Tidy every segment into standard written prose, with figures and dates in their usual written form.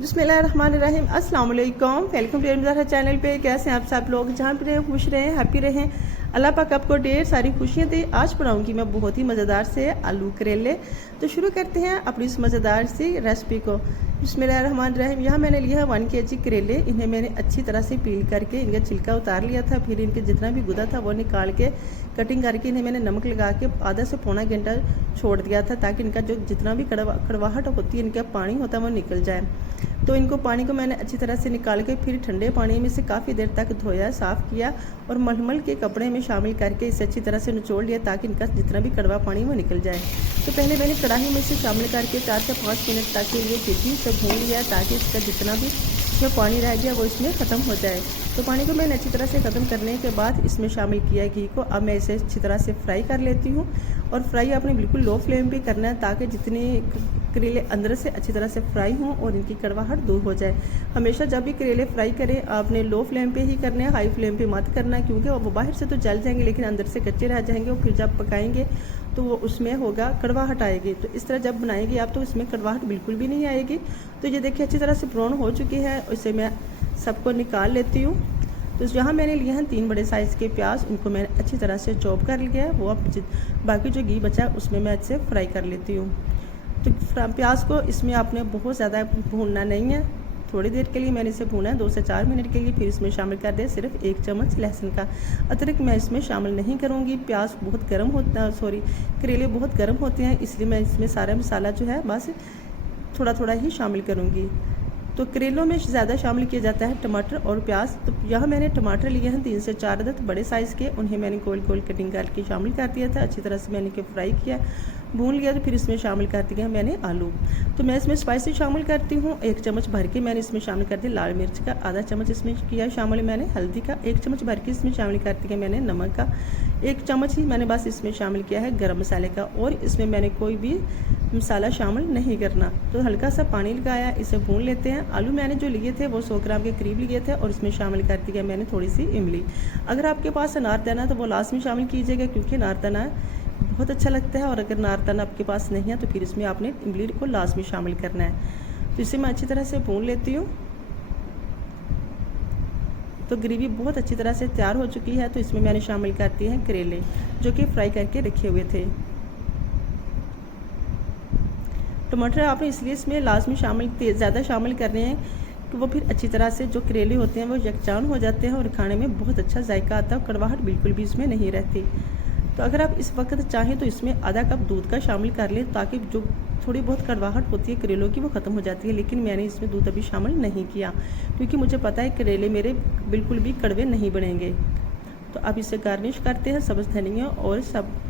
बिस्मिल्लाहिर्रहमानिर्रहीम अस्सलाम वालेकुम। वेलकम टू मेरे चैनल पे। कैसे हैं आप सब लोग? जहाँ पे रहें खुश रहें, हैप्पी रहें। अल्लाह पाक आपको ढेर सारी खुशियाँ दे। आज बनाऊंगी मैं बहुत ही मज़ेदार से आलू करेले। तो शुरू करते हैं अपनी इस मज़ेदार सी रेसिपी को। बिस्मिल्लाहिर्रहमानिर्रहीम। यहाँ मैंने लिया है 1 kg करेले। इन्हें मैंने अच्छी तरह से पील करके इनका छिलका उतार लिया था। फिर इनके जितना भी गुदा था वो निकाल के कटिंग करके इन्हें मैंने नमक लगा के आधा से पौना घंटा छोड़ दिया था, ताकि इनका जो जितना भी कड़वाहट होती है, इनका पानी होता है वो निकल जाए। तो इनको पानी को मैंने अच्छी तरह से निकाल के फिर ठंडे पानी में से काफ़ी देर तक धोया, साफ़ किया और मलमल के कपड़े में शामिल करके इसे अच्छी तरह से निचोड़ लिया, ताकि इनका जितना भी कड़वा पानी वो निकल जाए। तो पहले मैंने कढ़ाई में से शामिल करके 4 से 5 मिनट तक के लिए फिर भी इसे भून लिया, ताकि इसका जितना भी इसमें पानी रह गया वो इसमें ख़त्म हो जाए। तो पानी को मैंने अच्छी तरह से ख़त्म करने के बाद इसमें शामिल किया घी को। अब मैं इसे अच्छी तरह से फ्राई कर लेती हूँ। और फ्राई आपने बिल्कुल लो फ्लेम पे करना है, ताकि जितनी करेले अंदर से अच्छी तरह से फ्राई हों और इनकी कड़वाहट दूर हो जाए। हमेशा जब भी करेले फ्राई करें आपने लो फ्लेम पे ही करने हैं, हाई फ्लेम पे मत करना है, क्योंकि वो बाहर से तो जल जाएंगे लेकिन अंदर से कच्चे रह जाएंगे और फिर जब पकाएंगे तो वो उसमें होगा कड़वाहट आएगी। तो इस तरह जब बनाएंगे आप तो इसमें कड़वाहट बिल्कुल भी नहीं आएगी। तो ये देखिए अच्छी तरह से ब्राउन हो चुकी है। इसे मैं सबको निकाल लेती हूँ। तो यहाँ मैंने लिए हैं 3 बड़े साइज़ के प्याज। उनको मैंने अच्छी तरह से चॉप कर लिया है। वो अब बाकी जो घी बचा है उसमें मैं अच्छे फ्राई कर लेती हूँ। तो प्याज को इसमें आपने बहुत ज़्यादा भूनना नहीं है, थोड़ी देर के लिए मैंने इसे भूना है 2 से 4 मिनट के लिए। फिर इसमें शामिल कर दिया सिर्फ 1 चम्मच लहसुन का अदरक। मैं इसमें शामिल नहीं करूँगी। प्याज बहुत गर्म होता है, करेले बहुत गर्म होते हैं, इसलिए मैं इसमें सारा मसाला जो है बस थोड़ा थोड़ा ही शामिल करूँगी। तो करेलों में ज़्यादा शामिल किया जाता है टमाटर और प्याज। तो यहाँ मैंने टमाटर लिए हैं 3 से 4 अदद बड़े साइज़ के। उन्हें मैंने गोल गोल कटिंग करके शामिल कर दिया था। अच्छी तरह से मैंने इनको फ्राई किया, भून लिया। तो फिर इसमें शामिल कर दिया मैंने आलू। तो मैं इसमें स्पाइसी शामिल करती हूँ। 1 चम्मच भर के मैंने इसमें शामिल कर दिया लाल मिर्च का, आधा चम्मच इसमें किया शामिल मैंने हल्दी का, 1 चम्मच भर के इसमें शामिल कर दिया मैंने नमक का, 1 चम्मच ही मैंने बस इसमें शामिल किया है गरम मसाले का। और इसमें मैंने कोई भी मसाला शामिल नहीं करना। तो हल्का सा पानी लगाया, इसे भून लेते हैं। आलू मैंने जो लिए थे वो 100 ग्राम के करीब लिए थे और इसमें शामिल कर दिया मैंने थोड़ी सी इमली। अगर आपके पास अनारदाना तो वो लास्ट में शामिल कीजिएगा, क्योंकि अनारदाना बहुत अच्छा लगता है। और अगर अनारदाना आपके पास नहीं है तो फिर इसमें आपने इमली को लास्ट में शामिल करना है। तो इसे मैं अच्छी तरह से भून लेती हूँ। तो ग्रेवी बहुत अच्छी तरह से तैयार हो चुकी है। तो इसमें मैंने शामिल कर दिए हैं करेले जो कि फ्राई करके रखे हुए थे। टमाटर आपने इसलिए इसमें लास्ट में ज़्यादा शामिल करने हैं कि वो फिर अच्छी तरह से जो करेले होते हैं वो यकजान हो जाते हैं और खाने में बहुत अच्छा जायका आता है, कड़वाहट बिल्कुल भी इसमें नहीं रहती। तो अगर आप इस वक्त चाहें तो इसमें आधा कप दूध का शामिल कर लें, ताकि जो थोड़ी बहुत कड़वाहट होती है करेलों की वो ख़त्म हो जाती है। लेकिन मैंने इसमें दूध अभी शामिल नहीं किया, क्योंकि मुझे पता है करेले मेरे बिल्कुल भी कड़वे नहीं बनेंगे। तो अब इसे गार्निश करते हैं सब्ज़ धनिया और सब्ज़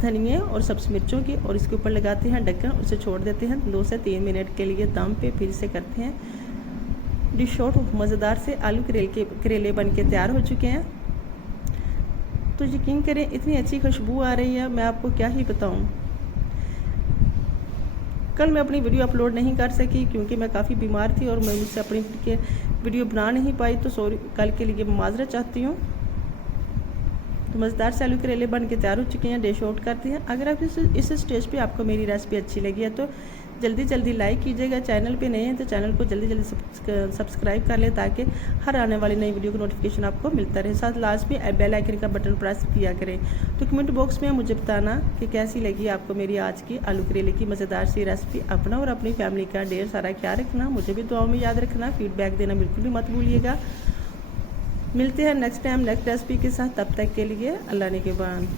धनिया और सब्ज़ मिर्चों की, और इसके ऊपर लगाते हैं ढक्कन। उसे छोड़ देते हैं 2 से 3 मिनट के लिए दम पे। फिर से करते हैं डिश आउट। मज़ेदार से आलू करेले बन के तैयार हो चुके हैं। तो यकीन करें इतनी अच्छी खुशबू आ रही है, मैं आपको क्या ही बताऊं। कल मैं अपनी वीडियो अपलोड नहीं कर सकी क्योंकि मैं काफ़ी बीमार थी और मैं मुझसे अपनी वीडियो बना नहीं पाई। तो सॉरी, कल के लिए माजरत चाहती हूँ। तो मज़ेदार से आलू करेले बन के तैयार हो चुके हैं। डिश आउट करते हैं। अगर आप इस स्टेज पे आपको मेरी रेसिपी अच्छी लगी है तो जल्दी लाइक कीजिएगा। चैनल पे नए हैं तो चैनल को जल्दी सब्सक्राइब कर लें, ताकि हर आने वाली नई वीडियो का नोटिफिकेशन आपको मिलता रहे। साथ लास्ट में बेल आइकन का बटन प्रेस किया करें। तो कमेंट बॉक्स में मुझे बताना कि कैसी लगी आपको मेरी आज की आलू करेले की मज़ेदार सी रेसिपी। अपना और अपनी फैमिली का ढेर सारा ख्याल रखना, मुझे भी दुआओं में याद रखना, फीडबैक देना बिल्कुल भी मत भूलिएगा। मिलते हैं नेक्स्ट टाइम नेक्स्ट रेसिपी के साथ। तब तक के लिए अल्लाह ने के बाद।